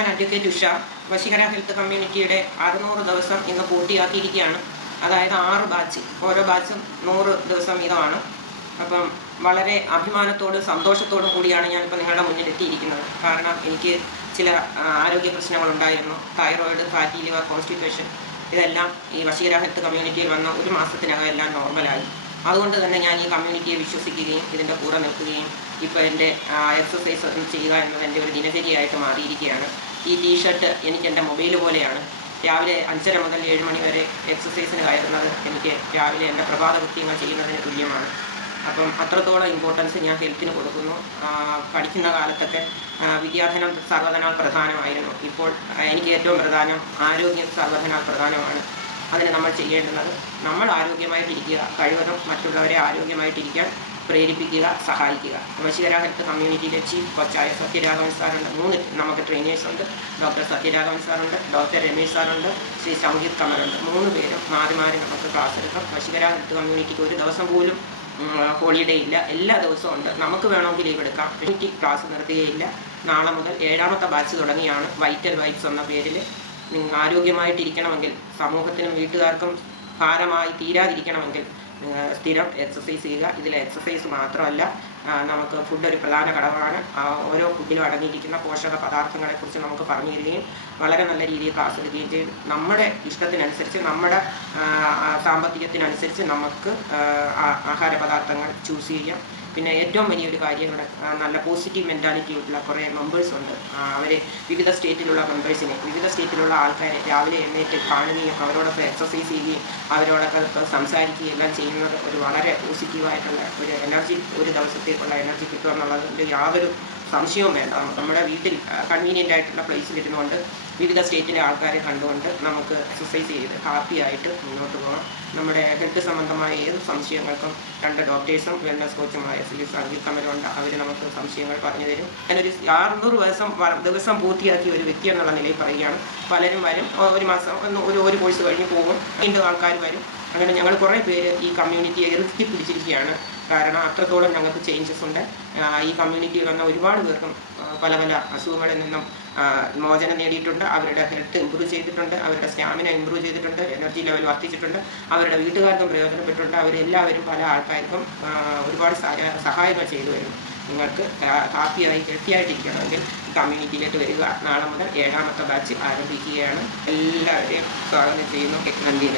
ഞാൻ advocate Usha. വശീകര health കമ്മ്യൂണിറ്റിയുടെ 600 ദിവസം ഇന്ന് പൂർത്തിയാക്കിയിരിക്കുകയാണ്. അതായത് 6 ബാച്ച്, ഓരോ ബാച്ചും 100 ദിവസം വീതമാണ്. അപ്പം വളരെ അഭിമാനത്തോടും സന്തോഷത്തോടും കൂടിയാണ് ഞാനിപ്പോൾ നിങ്ങളുടെ മുന്നിൽ എത്തിയിരിക്കുന്നത്. കാരണം എനിക്ക് ചില ആരോഗ്യ പ്രശ്നങ്ങളുണ്ടായിരുന്നു. തൈറോയിഡ്, ഫാറ്റി ലിവർ, കോൺസ്റ്റിപ്പേഷൻ, ഇതെല്ലാം ഈ വശീകര ഹെൽത്ത് കമ്മ്യൂണിറ്റിയിൽ വന്ന 1 മാസത്തിനകം എല്ലാം നോർമലായി. അതുകൊണ്ട് തന്നെ ഞാൻ ഈ കമ്മ്യൂണിറ്റിയെ വിശ്വസിക്കുകയും ഇതിൻ്റെ കൂടെ നിൽക്കുകയും ഇപ്പോൾ എൻ്റെ എക്സസൈസ് ചെയ്യുക എന്നത് എൻ്റെ ഒരു ദിനചര്യയായിട്ട് മാറിയിരിക്കുകയാണ്. ഈ ടീഷർട്ട് എനിക്ക് എൻ്റെ മൊബൈൽ പോലെയാണ്. രാവിലെ 5:30 മുതൽ 7 മണി വരെ എക്സസൈസിന് കയറുന്നത് എനിക്ക് രാവിലെ എൻ്റെ പ്രഭാത കൃത്യങ്ങൾ ചെയ്യുന്നതിന് തുല്യമാണ്. അപ്പം അത്രത്തോളം ഇമ്പോർട്ടൻസ് ഞാൻ ഹെൽത്തിന് കൊടുക്കുന്നു. പഠിക്കുന്ന കാലത്തൊക്കെ വിദ്യാധനം സർവ്വധനാൽ പ്രധാനമായിരുന്നു. ഇപ്പോൾ എനിക്ക് ഏറ്റവും പ്രധാനം ആരോഗ്യം സർവ്വധനാൽ പ്രധാനമാണ്. അതിന് നമ്മൾ ചെയ്യേണ്ടുന്നത് നമ്മൾ ആരോഗ്യമായിട്ടിരിക്കുക, കഴിവതും മറ്റുള്ളവരെ ആരോഗ്യമായിട്ടിരിക്കാൻ പ്രേരിപ്പിക്കുക, സഹായിക്കുക. വശീകര ഹെൽത്ത് കമ്മ്യൂണിറ്റിയിലെ ചീഫ് കോച്ചായ സത്യരാഘവൻ സാറുണ്ട്. 3 നമുക്ക് ട്രെയിനേഴ്സ് ഉണ്ട്. ഡോക്ടർ സത്യരാഘവൻ സാറുണ്ട്, ഡോക്ടർ രമേശ് സാറുണ്ട്, ശ്രീ സംഗീത് കമലുണ്ട്. 3 പേരും മാറി മാറി നമുക്ക് ക്ലാസ് എടുക്കാം. വശീകര ഹെൽത്ത് കമ്മ്യൂണിറ്റിക്ക് ഒരു ദിവസം പോലും ഹോളിഡേ ഇല്ല. എല്ലാ ദിവസവും ഉണ്ട്. നമുക്ക് വേണമെങ്കിൽ ലീവ് എടുക്കാം. എനിക്ക് ക്ലാസ് നിർത്തുകയില്ല. നാളെ മുതൽ 7ാമത്തെ ബാച്ച് തുടങ്ങിയാണ്. വൈറ്റൽ വൈബ്സ് എന്ന പേരിൽ ആരോഗ്യമായിട്ടിരിക്കണമെങ്കിൽ, സമൂഹത്തിനും വീട്ടുകാർക്കും ഭാരമായി തീരാതിരിക്കണമെങ്കിൽ സ്ഥിരം എക്സസൈസ് ചെയ്യുക. ഇതിൽ എക്സസൈസ് മാത്രമല്ല, നമുക്ക് ഫുഡ് ഒരു പ്രധാന ഘടകമാണ്. ഓരോ ഫുഡിലും അടങ്ങിയിരിക്കുന്ന പോഷക പദാർത്ഥങ്ങളെക്കുറിച്ച് നമുക്ക് പറഞ്ഞു തരികയും വളരെ നല്ല രീതിയിൽ ക്ലാസ് എടുക്കുകയും ചെയ്ത് നമ്മുടെ ഇഷ്ടത്തിനനുസരിച്ച്, നമ്മുടെ സാമ്പത്തികത്തിനനുസരിച്ച് നമുക്ക് ആഹാര പദാർത്ഥങ്ങൾ ചൂസ് ചെയ്യാം. പിന്നെ ഏറ്റവും വലിയൊരു കാര്യം ഇവിടെ നല്ല പോസിറ്റീവ് മെൻറ്റാലിറ്റി ഉള്ള കുറേ മെമ്പേഴ്സ് ഉണ്ട്. അവർ വിവിധ സ്റ്റേറ്റിലുള്ള മെമ്പേഴ്സിനെ, വിവിധ സ്റ്റേറ്റിലുള്ള ആൾക്കാരെ രാവിലെ എഴുന്നേറ്റ് കാണുകയും അവരോടൊക്കെ എക്സസൈസ് ചെയ്യുകയും അവരോടൊക്കെ സംസാരിക്കുകയും എല്ലാം ചെയ്യുന്നത് ഒരു വളരെ പോസിറ്റീവായിട്ടുള്ള ഒരു എനർജി, ഒരു ദിവസത്തേക്കുള്ള എനർജി കിട്ടുമെന്നുള്ളതിൻ്റെ യാതൊരു സംശയവും വേണ്ട. നമ്മുടെ വീട്ടിൽ കൺവീനിയൻ്റ് ആയിട്ടുള്ള പ്ലേസിൽ ഇരുന്നുകൊണ്ട് വിവിധ സ്റ്റേറ്റിലെ ആൾക്കാരെ കണ്ടുകൊണ്ട് നമുക്ക് എക്സസൈസ് ചെയ്ത് ഹാപ്പിയായിട്ട് മുന്നോട്ട് പോകാം. നമ്മുടെ ഹെൽത്ത് സംബന്ധമായ ഏത് സംശയങ്ങൾക്കും 2 ഡോക്ടേഴ്സും വെൽനസ് കോച്ചുമായ ശ്രീ സംഗീത് കമലുണ്ട്. അവർ നമുക്ക് സംശയങ്ങൾ പറഞ്ഞു തരും. ഞാനൊരു 600 ദിവസം പൂർത്തിയാക്കിയ ഒരു വ്യക്തി എന്നുള്ള നിലയിൽ പറയുകയാണ്. പലരും വരും, ഒരു മാസം ഒരു കോഴ്സ് കഴിഞ്ഞ് പോകും, വീണ്ടും ആൾക്കാർ വരും. അങ്ങനെ ഞങ്ങൾ കുറേ പേര് ഈ കമ്മ്യൂണിറ്റിയെ ഇറുക്കി പിടിച്ചിരിക്കുകയാണ്. കാരണം അത്രത്തോളം ഞങ്ങൾക്ക് ചേഞ്ചസ് ഉണ്ട്. ഈ കമ്മ്യൂണിറ്റിയിൽ വന്ന ഒരുപാട് പേർക്കും പല പല അസുഖങ്ങളിൽ നിന്നും മോചനം നേടിയിട്ടുണ്ട്. അവരുടെ ഹെൽത്ത് ഇമ്പ്രൂവ് ചെയ്തിട്ടുണ്ട്, അവരുടെ സ്റ്റാമിന ഇമ്പ്രൂവ് ചെയ്തിട്ടുണ്ട്, എനർജി ലെവൽ വർദ്ധിച്ചിട്ടുണ്ട്, അവരുടെ വീട്ടുകാർക്കും പ്രയോജനപ്പെട്ടിട്ടുണ്ട്. അവരെല്ലാവരും പല ആൾക്കാർക്കും ഒരുപാട് സഹായങ്ങൾ ചെയ്തു വരും. നിങ്ങൾക്ക് ഹാപ്പിയായി ഹെൽത്തിയായിട്ടിരിക്കണമെങ്കിൽ കമ്മ്യൂണിറ്റിയിലേക്ക് വരിക. നാളെ മുതൽ 7ാമത്തെ ബാച്ച് ആരംഭിക്കുകയാണ്. എല്ലാവരെയും സ്വാഗതം ചെയ്യുന്നു. നന്ദി.